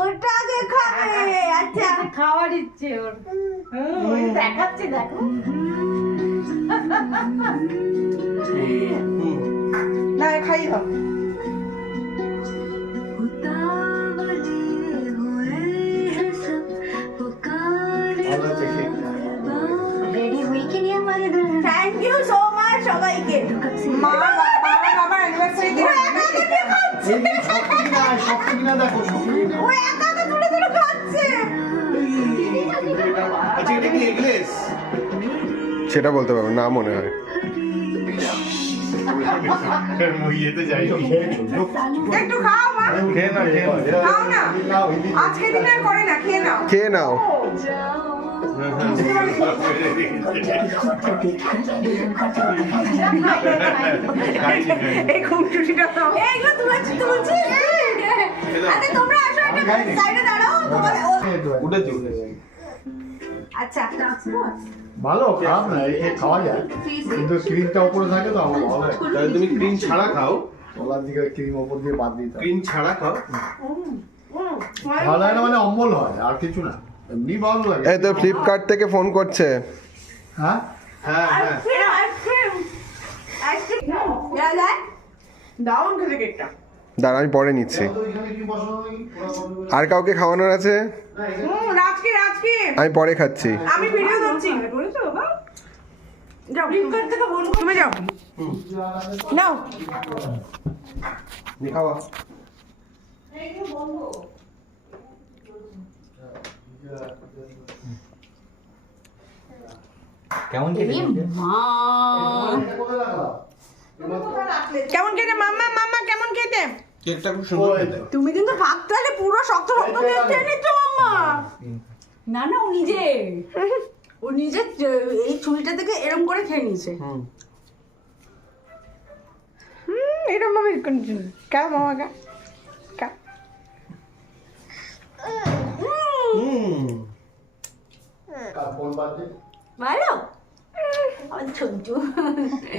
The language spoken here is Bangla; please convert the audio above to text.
ওটাকে খাবে। আচ্ছা খাওয়ার ইচ্ছে ওর দেখাচ্ছে দেখো না খাই দাও। থ্যাংক ইউ সো মাচ সবাইকে। মা বাবা আমার অ্যানিভার্সারি দিন ও একা একা তুলে তুলে খাচ্ছে। আচ্ছা এটা কি এগলেস? সেটা বলতে পারবো না মনে হয়। মুইয়েতে যাই একটু খাও মা, খেয়ে না খাও না, আজকে দিনে করে না, খেয়ে নাও। খেয়ে নাও। এই খুঁটিটা দাও। এইগুলো তুলছি। আরে তোমরা আসো একটা সাইডে দাঁড়াও তোমাদের। উঠেছে আচ্ছা ভালো, খারাপ না, এই খাওয়া যায়, কিন্তু ক্রিমটা উপরে থাকে তো আমার ভালো লাগে। তাহলে তুমি ক্রিম ছাড়া খাও, তলার দিকে ক্রিম উপর দিয়ে বাদ দিতে হয়। ক্রিম ছাড়া খাও। ভালো লাগে না মানে অম্বল হয়, আর কিছু না, এমনি ভালো লাগে। এই তো ফ্লিপকার্ট থেকে ফোন করছে। হ্যাঁ হ্যাঁ হ্যাঁ আইসক্রিম দারুণ খেতে কেকটা। দাঁড়া আমি পরে নিচ্ছি। আর কাউকে খাওয়ানোর আছে? রাজকে আমি পরে খাচ্ছি। আমি ভিডিও করছি। যাও ফ্লিপকার্ট থেকে ফোন তুমি যাও নাও। খাওয়া কেমন খেতে? কেমন খেতে মাম্মা? মাম্মা কেমন খেতে? কেকটা খুব সুন্দর খেতে। তুমি কিন্তু ভাতটালে পুরো শক্ত শক্ত কেক খেয়ে নিচ্ছ মাম্মা। না না ও নিজে এই ছুরিটা থেকে এরকম করে খেয়ে নিয়েছে। এটা মামি কেন মামা কা ফোন বাদ দে। ভালো আমার ছোট্ট